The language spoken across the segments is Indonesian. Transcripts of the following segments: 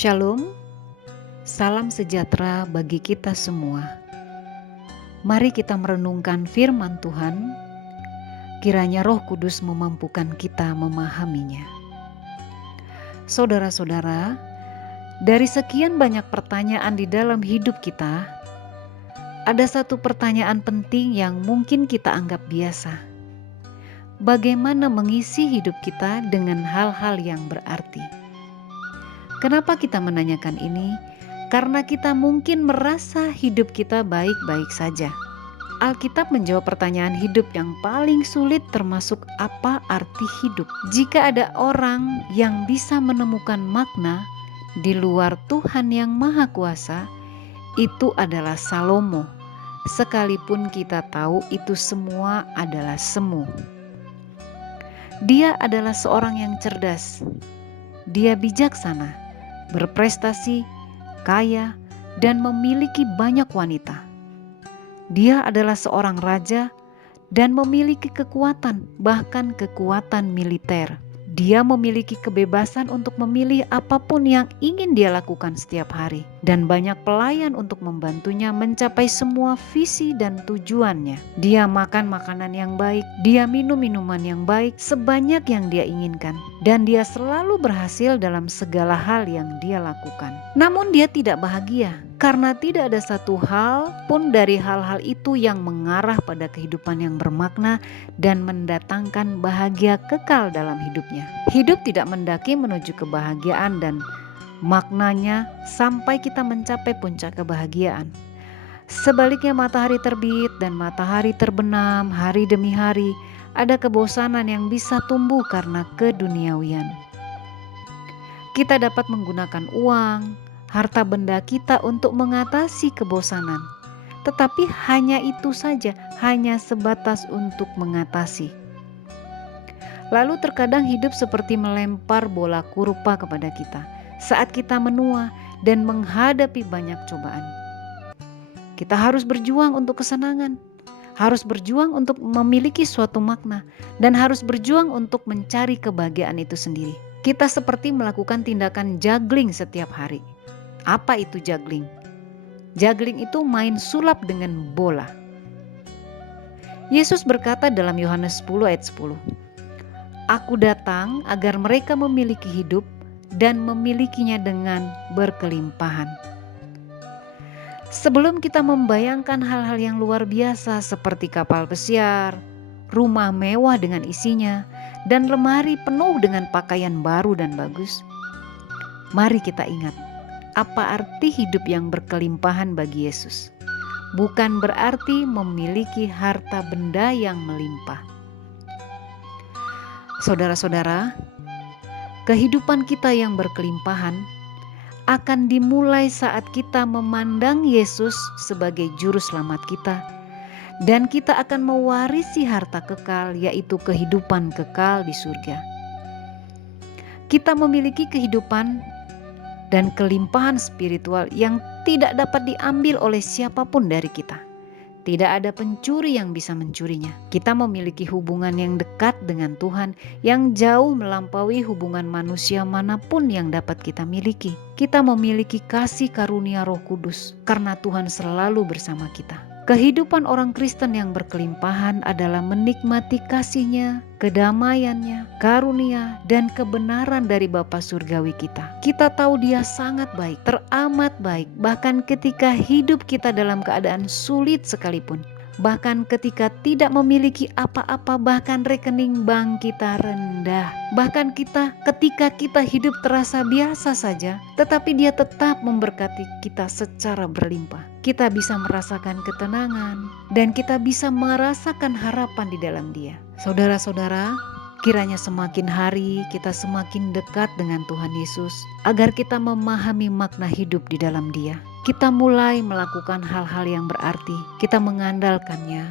Shalom, salam sejahtera bagi kita semua. Mari kita merenungkan firman Tuhan, kiranya Roh Kudus memampukan kita memahaminya. Saudara-saudara, dari sekian banyak pertanyaan di dalam hidup kita, ada satu pertanyaan penting yang mungkin kita anggap biasa. Bagaimana mengisi hidup kita dengan hal-hal yang berarti? Kenapa kita menanyakan ini? Karena kita mungkin merasa hidup kita baik-baik saja. Alkitab menjawab pertanyaan hidup yang paling sulit, termasuk apa arti hidup. Jika ada orang yang bisa menemukan makna di luar Tuhan yang Maha Kuasa, itu adalah Salomo. Sekalipun kita tahu itu semua adalah semu. Dia adalah seorang yang cerdas. Dia bijaksana, berprestasi, kaya, dan memiliki banyak wanita. Dia adalah seorang raja dan memiliki kekuatan, bahkan kekuatan militer. Dia memiliki kebebasan untuk memilih apapun yang ingin dia lakukan setiap hari, dan banyak pelayan untuk membantunya mencapai semua visi dan tujuannya. Dia makan makanan yang baik, dia minum minuman yang baik sebanyak yang dia inginkan, dan dia selalu berhasil dalam segala hal yang dia lakukan. Namun dia tidak bahagia, karena tidak ada satu hal pun dari hal-hal itu yang mengarah pada kehidupan yang bermakna dan mendatangkan bahagia kekal dalam hidupnya. Hidup tidak mendaki menuju kebahagiaan dan maknanya sampai kita mencapai puncak kebahagiaan. Sebaliknya, matahari terbit dan matahari terbenam hari demi hari, ada kebosanan yang bisa tumbuh karena keduniawian. Kita dapat menggunakan uang, harta benda kita untuk mengatasi kebosanan, tetapi hanya itu saja, hanya sebatas untuk mengatasi. Lalu terkadang hidup seperti melempar bola kurpa kepada kita saat kita menua dan menghadapi banyak cobaan. Kita harus berjuang untuk kesenangan, harus berjuang untuk memiliki suatu makna, dan harus berjuang untuk mencari kebahagiaan itu sendiri. Kita seperti melakukan tindakan juggling setiap hari. Apa itu juggling? Juggling itu main sulap dengan bola. Yesus berkata dalam Yohanes 10 ayat 10, "Aku datang agar mereka memiliki hidup dan memilikinya dengan berkelimpahan." Sebelum kita membayangkan hal-hal yang luar biasa seperti kapal pesiar, rumah mewah dengan isinya, dan lemari penuh dengan pakaian baru dan bagus, mari kita ingat apa arti hidup yang berkelimpahan bagi Yesus. Bukan berarti memiliki harta benda yang melimpah. Saudara-saudara, kehidupan kita yang berkelimpahan akan dimulai saat kita memandang Yesus sebagai juru selamat kita, dan kita akan mewarisi harta kekal, yaitu kehidupan kekal di surga. Kita memiliki kehidupan dan kelimpahan spiritual yang tidak dapat diambil oleh siapapun dari kita. Tidak ada pencuri yang bisa mencurinya. Kita memiliki hubungan yang dekat dengan Tuhan yang jauh melampaui hubungan manusia manapun yang dapat kita miliki. Kita memiliki kasih karunia Roh Kudus karena Tuhan selalu bersama kita. Kehidupan orang Kristen yang berkelimpahan adalah menikmati kasih-Nya, kedamaian-Nya, karunia, dan kebenaran dari Bapa Surgawi kita. Kita tahu Dia sangat baik, teramat baik, bahkan ketika hidup kita dalam keadaan sulit sekalipun. Bahkan ketika tidak memiliki apa-apa, bahkan rekening bank kita rendah. Bahkan ketika kita hidup terasa biasa saja, tetapi Dia tetap memberkati kita secara berlimpah. Kita bisa merasakan ketenangan dan kita bisa merasakan harapan di dalam Dia. Saudara-saudara, kiranya semakin hari kita semakin dekat dengan Tuhan Yesus agar kita memahami makna hidup di dalam Dia. Kita mulai melakukan hal-hal yang berarti, kita mengandalkannya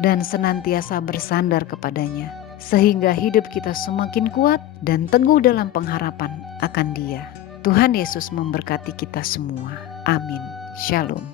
dan senantiasa bersandar kepadanya, sehingga hidup kita semakin kuat dan teguh dalam pengharapan akan Dia. Tuhan Yesus memberkati kita semua. Amin. Shalom.